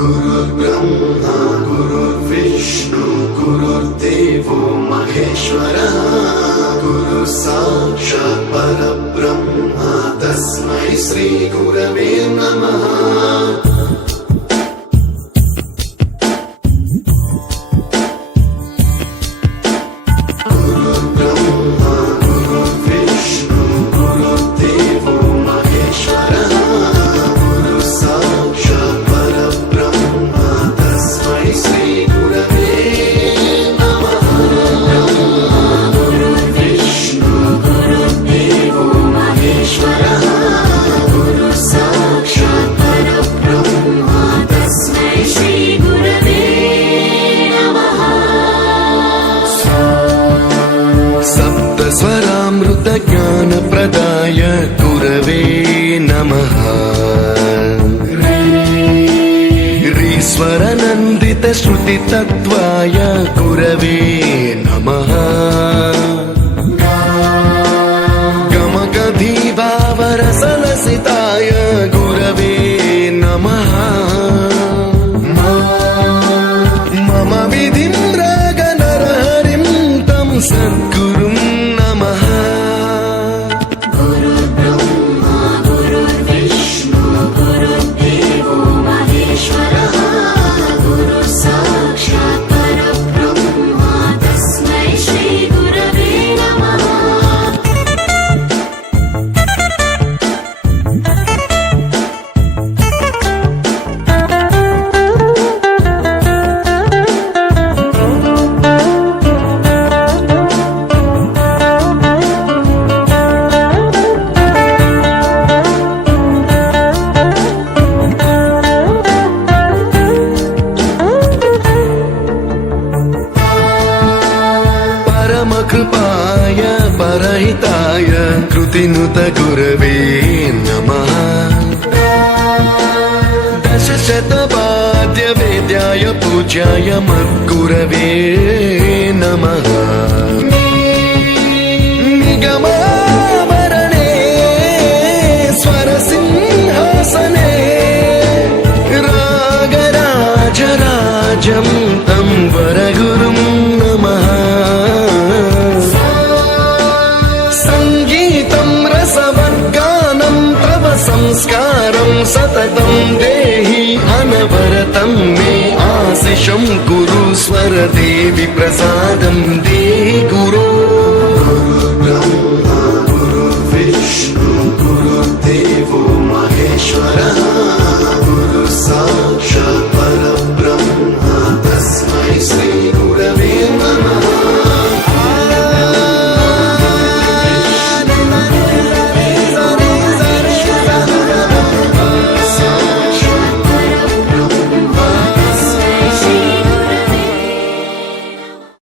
गुरुर्ब्रह्मा गुरुर्विष्णु गुरुर्देवो महेश्वरः गुरु साक्षात् परब्रह्म तस्मै श्री गुरवे नमः। स्वरामृत ज्ञान प्रदाय गुरवे नमः। ईश्वर नंदित श्रुति तत्वाय गुरवे नमः। गमकधीभावरसलसिताय गुरवे नमः। मम विधिं रागनरहरिं तं सद्गुरुं नमः। गुरुर्ब्रह्मा गुरुर्विष्णु गुरुर्देवो महेश्वरः गुरु साक्षात् परब्रह्म तस्मै श्री गुरवे नमः। कृपाय परहिताय कृतिनुत गुरवे नमः। दशशतवाद्य वेद्याय पूज्याय मद्गुरवे नमः। निगमावरणे स्वरसिंहासने रागराजराजं तं वरगुरुं नमः। संस्कारं सततं देहि अनवरतं मे आशिषं कुरु स्वरदेवि प्रसादं